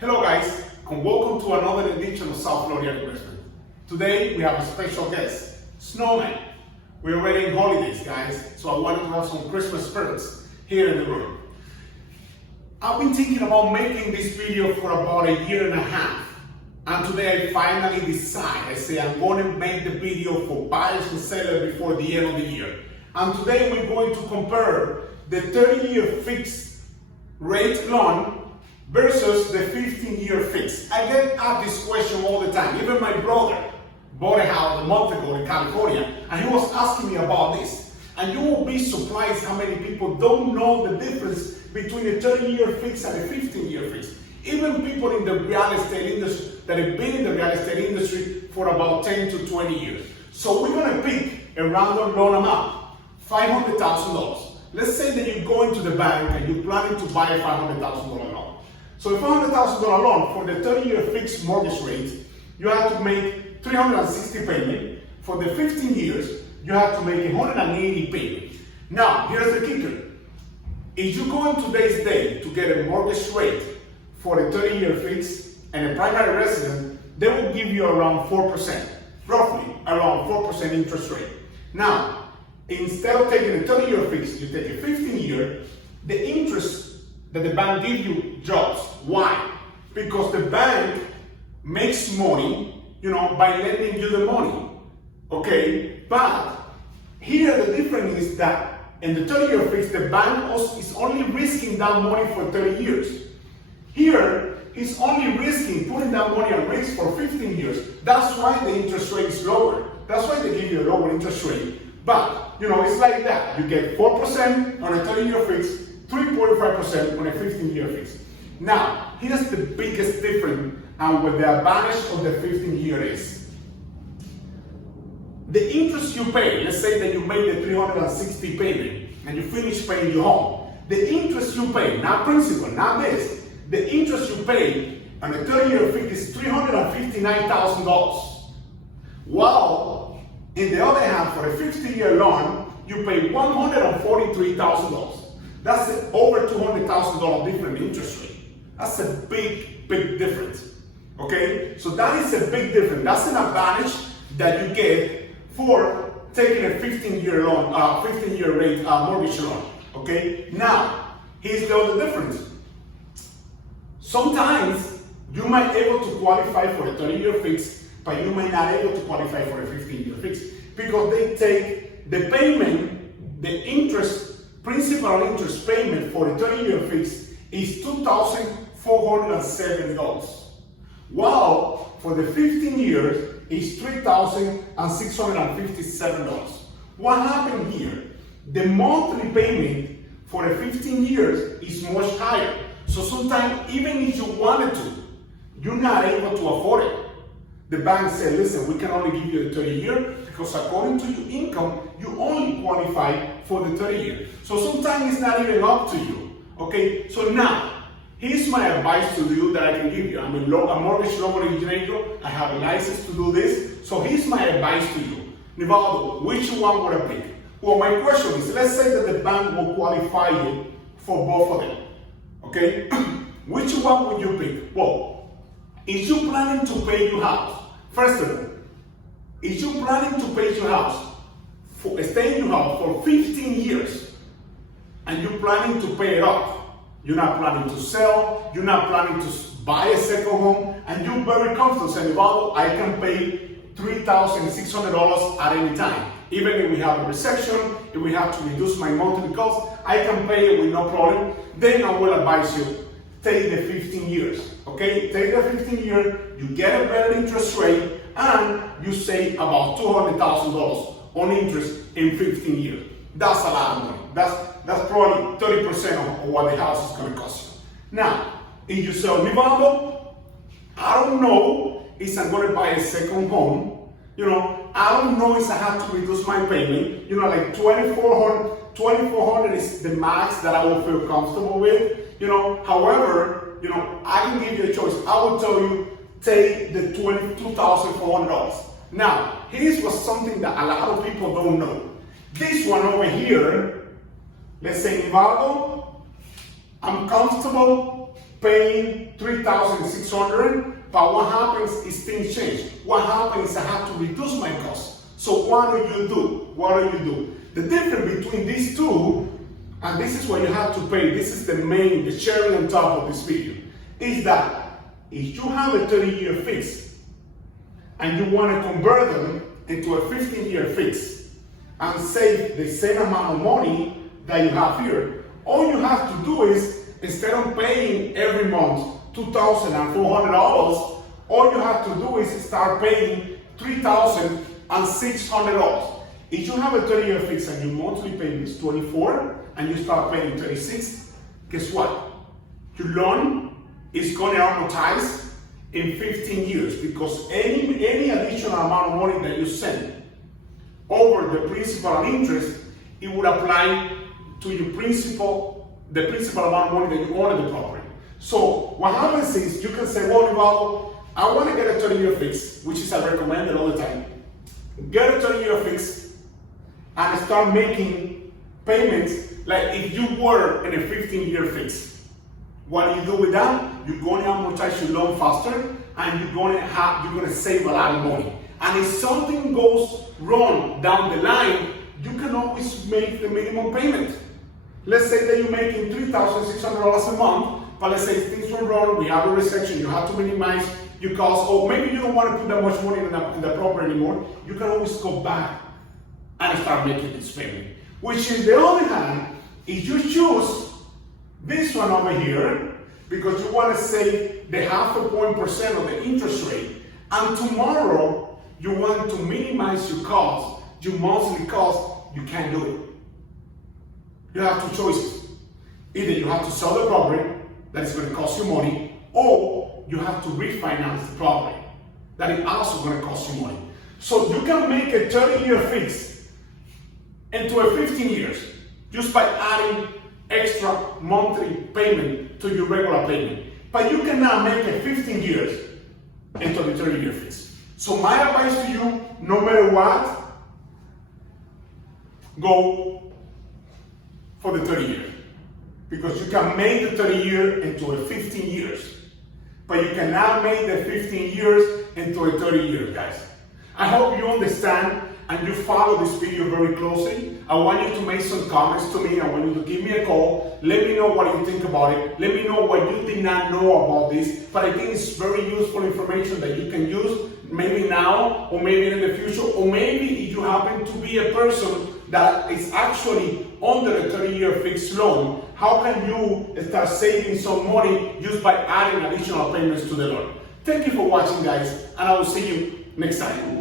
Hello guys, and welcome to another edition of South Florida Investment. Today we have a special guest, Snowman. We're already in holidays, guys, so I wanted to have some Christmas spirits here in the room. I've been thinking about making this video for about a year and a half, and today I finally decide. I say I'm going to make the video for buyers and sellers before the end of the year. And today we're going to compare the 30-year fixed rate loan versus the 15-year fixed. I get asked this question all the time. Even my brother bought a house a month ago in California, and he was asking me about this. And you will be surprised how many people don't know the difference between a 30-year fixed and a 15-year fixed. Even people in the real estate industry that have been in the real estate industry for about 10 to 20 years. So we're going to pick a random loan amount, $500,000. Let's say that you go into the bank and you're planning to buy a $500,000 loan. So a $500,000 loan for the 30-year fixed mortgage rate, you have to make 360 payments. For the 15 years, you have to make 180 payments. Now, here's the kicker. If you go in today's day to get a mortgage rate for a 30-year fixed and a primary residence, they will give you around 4%, roughly around 4% interest rate. Now, instead of taking a 30-year fixed, you take a 15-year, the interest that the bank gives you drops. Why? Because the bank makes money, by lending you the money. Okay? But here the difference is that in the 30-year fixed, the bank is only risking that money for 30 years. Here, he's only risking putting that money at risk for 15 years. That's why the interest rate is lower. That's why they give you a lower interest rate. But, it's like that. You get 4% on a 30-year fixed, 3.5% on a 15-year fixed. Now, here's the biggest difference and what the advantage of the 15-year is. The interest you pay, let's say that you made the 360 payment and you finish paying your home. The interest you pay, not principal, not this, the interest you pay on a 30-year fixed is $359,000. While in the other hand, for a 50-year loan, you pay $143,000. That's over $200,000 different interest rate. That's a big, big difference. Okay? So that is a big difference. That's an advantage that you get for taking a 15-year loan, 15-year rate mortgage loan. Okay? Now, here's the other difference. Sometimes you might be able to qualify for a 30-year fix, but you may not be able to qualify for a 15-year fix because they take the payment, the interest, principal and interest payment for a 30-year fix is $2,470. While for the 15 years is $3,657. What happened here? The monthly payment for the 15 years is much higher. So sometimes even if you wanted to, you're not able to afford it. The bank said, listen, we can only give you the 30-year because according to your income, you only qualify for the 30-year. So sometimes it's not even up to you. Okay, so now, here's my advice to you that I can give you. I'm a mortgage loan originator. I have a license to do this. So here's my advice to you. Nivaldo, which one would I pick? Well, my question is, let's say that the bank will qualify you for both of them. Okay? Which one would you pick? Well, if you're planning to pay your house, first of all, if you're planning to pay your house, stay in your house for 15 years, and you're planning to pay it off, you're not planning to sell, you're not planning to buy a second home, and you're very comfortable saying, well, I can pay $3,600 at any time. Even if we have a recession, if we have to reduce my monthly cost, I can pay it with no problem. Then I will advise you, take the 15 years. Okay, take the 15 year, you get a better interest rate, and you save about $200,000 on interest in 15 years. That's a lot of money. That's probably 30% of what the house is going to cost you. Now, if you sell Nivaldo, I don't know if I'm going to buy a second home. I don't know if I have to reduce my payment. Like $2,400 is the max that I will feel comfortable with. However, I can give you a choice. I will tell you, take the $22,400. Now, here's something that a lot of people don't know. This one over here, let's say Nivaldo, I'm comfortable paying $3,600, but what happens is things change. What happens is I have to reduce my costs. So what do you do? What do you do? The difference between these two, and this is what you have to pay, this is the cherry on top of this video, is that if you have a 30-year fix and you want to convert them into a 15-year fix and save the same amount of money that you have here, all you have to do is, instead of paying every month $2,400, all you have to do is start paying $3,600. If you have a 30-year fix and your monthly payment is 24 and you start paying 36, guess what? Your loan is going to amortize in 15 years, because any additional amount of money that you send over the principal and interest, it would apply to your the principal amount of money that you own the property. So what happens is you can say, well, Rivaldo, I want to get a 30-year fix, which is I recommend it all the time. Get a 30-year fix and start making payments like if you were in a 15-year fix. What you do with that, you're going to amortize your loan faster, and you're going to save a lot of money. And if something goes wrong down the line, you can always make the minimum payment. Let's say that you're making $3,600 a month, but let's say things went wrong, we have a recession, you have to minimize your costs, or maybe you don't want to put that much money in the property anymore, you can always go back and start making this payment. Which in the other hand, if you choose this one over here, because you want to save the 0.5% of the interest rate, and tomorrow you want to minimize your costs, your monthly costs, you can't do it. You have two choices. Either you have to sell the property, that is going to cost you money, or you have to refinance the property, that is also going to cost you money. So you can make a 30-year fix into a 15 years just by adding extra monthly payment to your regular payment. But you cannot make a 15 years into the 30-year fix. So my advice to you, no matter what, go for the 30 year. Because you can make the 30 year into a 15 years. But you cannot make the 15 years into a 30 year, guys. I hope you understand and you follow this video very closely. I want you to make some comments to me. I want you to give me a call. Let me know what you think about it. Let me know what you did not know about this. But I think it's very useful information that you can use maybe now or maybe in the future, or maybe if you happen to be a person that is actually under a 30-year fixed loan, how can you start saving some money just by adding additional payments to the loan? Thank you for watching, guys, and I will see you next time.